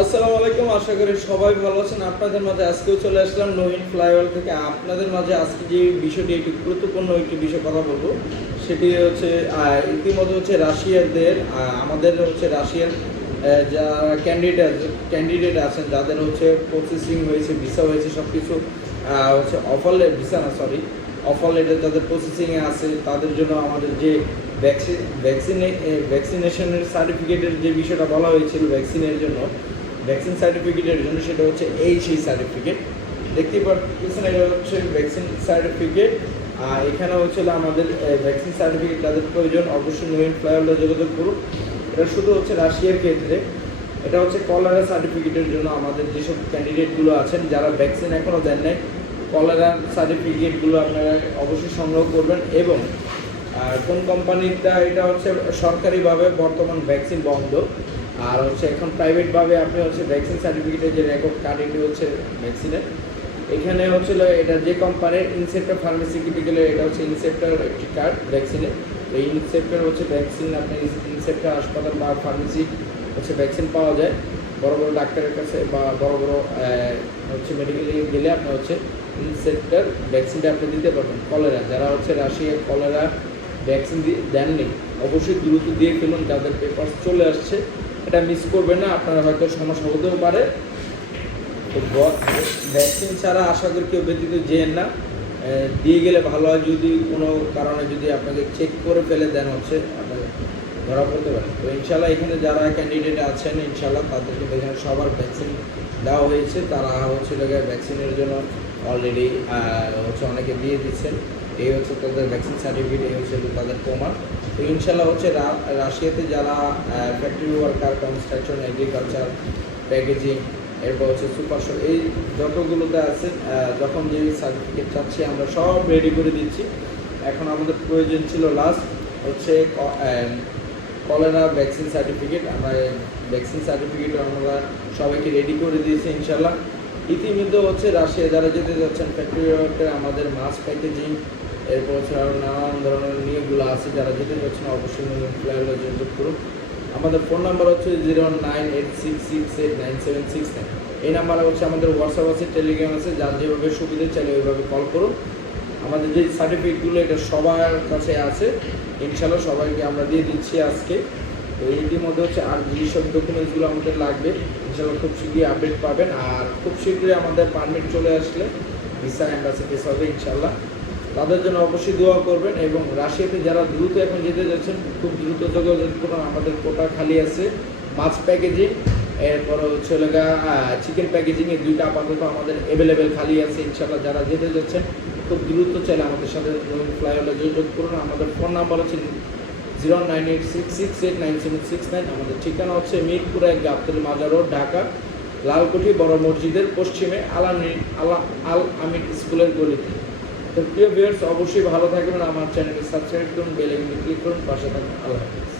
আসসালামু আলাইকুম, আশা করি সবাই ভালো আছেন। আপনাদের মাঝে আজকেও চলে আসলাম নহিন ফ্লাইওভার থেকে। আপনাদের মাঝে আজকে যে বিষয়টি একটি গুরুত্বপূর্ণ একটি বিষয় কথা বলবো, সেটি হচ্ছে ইতিমধ্যে হচ্ছে রাশিয়াদের আমাদের হচ্ছে রাশিয়ার যারা ক্যান্ডিডেট আছেন, যাদের হচ্ছে প্রসেসিং হয়েছে, ভিসা হয়েছে, সব কিছু হচ্ছে অফার লেটার তাদের প্রসেসিংয়ে আছে, তাদের জন্য আমাদের যে ভ্যাকসিনেশনের সার্টিফিকেটের যে বিষয়টা বলা হয়েছিল ভ্যাকসিন সার্টিফিকেটের জন্য, সেটা হচ্ছে সেই সার্টিফিকেট দেখতেই পাচ্ছেন। এটা হচ্ছে ভ্যাকসিন সার্টিফিকেট। এখানে হচ্ছিল আমাদের ভ্যাকসিন সার্টিফিকেট যাদের প্রয়োজন, অবশ্যই নহিন ফ্লাইওভারে যোগাযোগ করুন। এটা শুধু হচ্ছে রাশিয়ার ক্ষেত্রে। এটা হচ্ছে কলেরা সার্টিফিকেটের জন্য আমাদের যেসব ক্যান্ডিডেটগুলো আছেন, যারা ভ্যাকসিন এখনও দেন নাই, কলেরা সার্টিফিকেটগুলো আপনারা অবশ্যই সংগ্রহ করবেন। এবং কোন কোম্পানিটা, এটা হচ্ছে সরকারিভাবে বর্তমান ভ্যাকসিন বন্ধ, আর হচ্ছে এখন প্রাইভেটভাবে আপনি হচ্ছে ভ্যাকসিন সার্টিফিকেটের যে রেকর্ড কার্ড, এটি হচ্ছে ভ্যাকসিনের। এখানে হচ্ছিল এটা যে কোম্পানির ইনসেপ্টার ফার্মাসিউটিক্যালের, এটা হচ্ছে ইনসেপ্টার একটি কার্ড ভ্যাকসিনের। এই ইনসেপ্টার হচ্ছে ভ্যাকসিন, আপনি ইনসেপ্টার হাসপাতাল বা ফার্মেসি হচ্ছে ভ্যাকসিন পাওয়া যায় বড় বড় ডাক্তারের কাছে, বা বড় বড় হচ্ছে মেডিকেলে গেলে আপনি হচ্ছে ইনসেপ্টার ভ্যাকসিনটা আপনি দিতে পারবেন। কলেরা, যারা হচ্ছে রাশিয়ার কলেরা ভ্যাকসিন দেননি, অবশ্যই দ্রুত দিয়ে ফেলুন, যাদের পেপার চলে আসছে। এটা মিস করবেন না, আপনারা হয়তো সমস্যা হতেও পারে। তো ভ্যাকসিন ছাড়া আশা করি কেউ ব্যতীত যেন না, দিয়ে গেলে ভালো হয়। যদি কোনো কারণে যদি আপনাকে চেক করে ফেলে দেন, হচ্ছে আপনাকে ধরা পড়তে পারে। তো ইনশাল্লাহ এখানে যারা ক্যান্ডিডেট আছেন, ইনশাল্লাহ তাদেরকে এখানে সবার ভ্যাকসিন দেওয়া হয়েছে। তারা হচ্ছে ভ্যাকসিনের জন্য অলরেডি হচ্ছে অনেকে দিয়ে দিচ্ছেন। এই হচ্ছে তাদের ভ্যাকসিন সার্টিফিকেট, এই হচ্ছে তাদের প্রমাণ। তো ইনশাল্লাহ হচ্ছে রাশিয়াতে যারা factory worker, construction, agriculture, packaging, এরপর হচ্ছে সুপার শপ, এই যতগুলোতে আছেন, যখন যে সার্টিফিকেট চাচ্ছি আমরা সব রেডি করে দিচ্ছি। এখন আমাদের প্রয়োজন ছিল লাস্ট হচ্ছে কলেরা ভ্যাকসিন সার্টিফিকেট। আমরা ভ্যাকসিন সার্টিফিকেট আমরা সবাইকে রেডি করে দিয়েছি ইনশাল্লাহ। ইতিমধ্যে হচ্ছে রাশিয়া যারা যেতে যাচ্ছেন, ফ্যাক্টরি ওয়ার্কার, আমাদের মাছ প্যাকেজিং, এরপর হচ্ছে আরও নানান ধরনের নিয়োগগুলো আছে, যারা যেতে যাচ্ছেন অবশ্যই ফ্লাইওভারে যোগাযোগ করুন। আমাদের ফোন নাম্বার হচ্ছে 09866899769। এই নাম্বারে হচ্ছে আমাদের হোয়াটসঅ্যাপ আছে, টেলিগ্রাম আছে, যার যেভাবে সুবিধা চাইলে ওইভাবে কল করুন। আমাদের যে সার্টিফিকেটগুলো এটা সবার কাছে আছে, ইনশাল্লাহ সবাইকে আমরা দিয়ে দিচ্ছি আজকে। তো এইটির মধ্যে হচ্ছে আর যেসব ডকুমেন্টসগুলো আমাদের লাগবে, ইনশাল্লাহ খুব শীঘ্রই আপডেট পাবেন। আর খুব শীঘ্রই আমাদের পারমিট চলে আসলে ভিসা অ্যাম্বাসি কেস হবে ইনশাল্লাহ। তাদের জন্য অবশ্যই দোয়া করবেন। এবং রাশিয়াতে যারা দ্রুত এখন যেতে যাচ্ছেন, খুব দ্রুত যোগাযোগ করুন। আমাদের কোটা খালি আছে মাছ প্যাকেজিং, এরপর হচ্ছে চিকেন প্যাকেজিং, এই দুইটা আপাতত আমাদের অ্যাভেলেবেল খালি আছে ইনশাল্লাহ। যারা যেতে যাচ্ছেন খুব দ্রুত চাইলে আমাদের সাথে ফ্লাইওভারে যোগাযোগ করুন। আমাদের ফোন নাম্বার হচ্ছে 09866689769। আমাদের ঠিকানা হচ্ছে মিরপুর 1, গাবতলী মাজা রোড, ঢাকা, লালকুঠি বড় মসজিদের পশ্চিমে আল আমির স্কুলের গলিতে। তো প্রিয় ভিউয়ার্স, অবশ্যই ভালো থাকবেন। আমার চ্যানেলকে সাবস্ক্রাইব করুন, বেল আইকনে ক্লিক করুন, পাশে থাকুন। আল্লাহ হাফেজ।